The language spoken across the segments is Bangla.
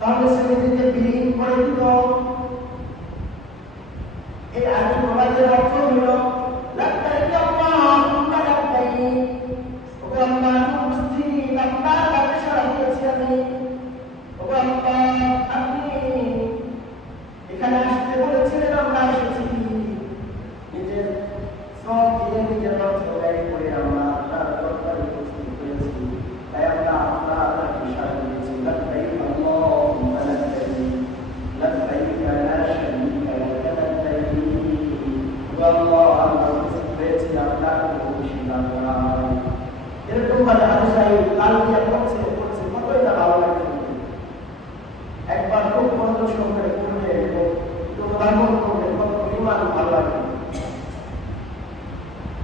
তাহলে সে নিজেকে বিলীন করে মানে হাদিসাই লাল দিয়া পড়ছে কতই না ভালো লাগে। একবার খুব মনোযোগ সহকারে পড়লে এবং অনুধাবন করলে কত পরিমাণ ভালো লাগে।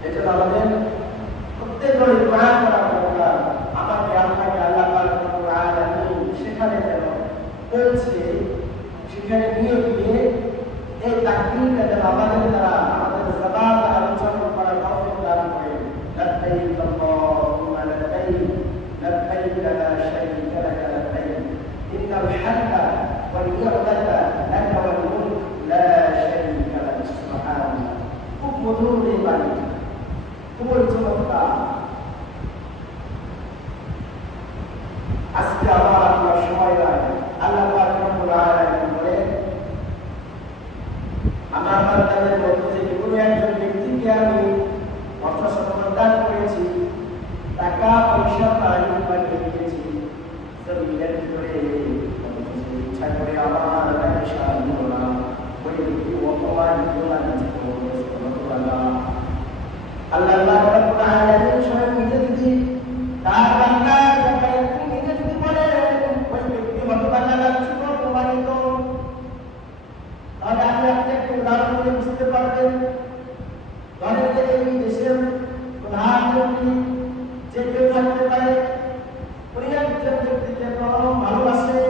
এটা আমাদের প্রত্যেকের দোয়া করা দরকার। আমাকে আপনাকে আল্লাহ পাক রব্বুল আলামিন সেখানে যেন পৌঁছে সেখানে নিয়ে গিয়ে এই তাকবীরটা যেন আমাদের দ্বারা আমাদের জবান দ্বারা উচ্চারণ করার তৌফিক দান করেন। লব্বাইক আল্লাহুম্মা লব্বাইক লব্বাইক লা শারীকা লাক লব্বাইক ইন্নাল হামদা ওয়াল নি'মাতা লাকা ওয়াল মুলক লা শারীকা লাক সুবহানাল্লাহ। খুব মধুর এই বাণী, খুবই চমৎকার। আজকে আবার আপনার সময় লাগে। আল্লাহ পাক রব্বুল আলামিন বলেন, আমার বান্দাদের মধ্যে থেকে কোনো একজন ব্যক্তিকে আমি অর্থ সম্পদ দান করেছি, টাকা পয়সা প্রাণী বানিয়ে দিয়েছি, জমিনের ভিতরে ইচ্ছা করে আমার তাকে সাহায্য করলাম, ওই ব্যক্তি অপমানিত না নিজে আল্লাহ রাব্বুল আলামিন স্বয়ং নিজে যদি তার বান্দার ব্যাপারে নিজে যদি বলেন ওই ব্যক্তি হতভাগা ছিল অপমানিত, তাহলে আপনি একটু উদাহরণ দিয়ে বুঝতে পারবেন। ধরেন যে এই দেশের প্রধানমন্ত্রী যে কেউ থাকতে পারে, উনি একজন ব্যক্তিকে ভালোবাসে,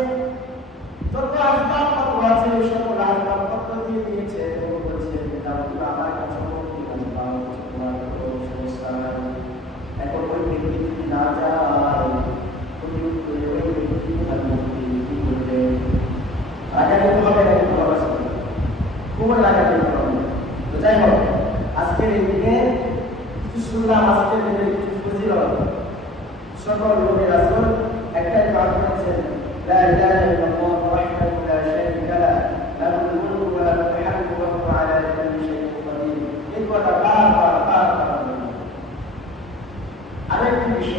যত আসবাবপত্র আছে সকল আসবাবপত্র দিয়ে দিয়েছে এবং বলছে আমার কাছে এখন ওই ব্যক্তি যদি না যায় ওই ব্যক্তি প্রধানমন্ত্রী কি করবে? রাজা কিন্তু হবে না, কিন্তু ভালোবাসে খুব রাজা কিন্তু হবে। তো যাই হোক, আজকের এই দিনে কিছু শুনলাম, আজকের দিনে কিছু ফজিলত সকল লোকের আসল একটাই পাঠ করেছেন, লা ইলাহা ইল্লাল্লাহ ওয়াহদাহু লা শারীকা লাহু লাহুল মুলকু ওয়া লাহুল হামদু ওয়া হুয়া আলা কুল্লি শাইইন কাদির। এই কথা বারবার আরেকটি বিষয়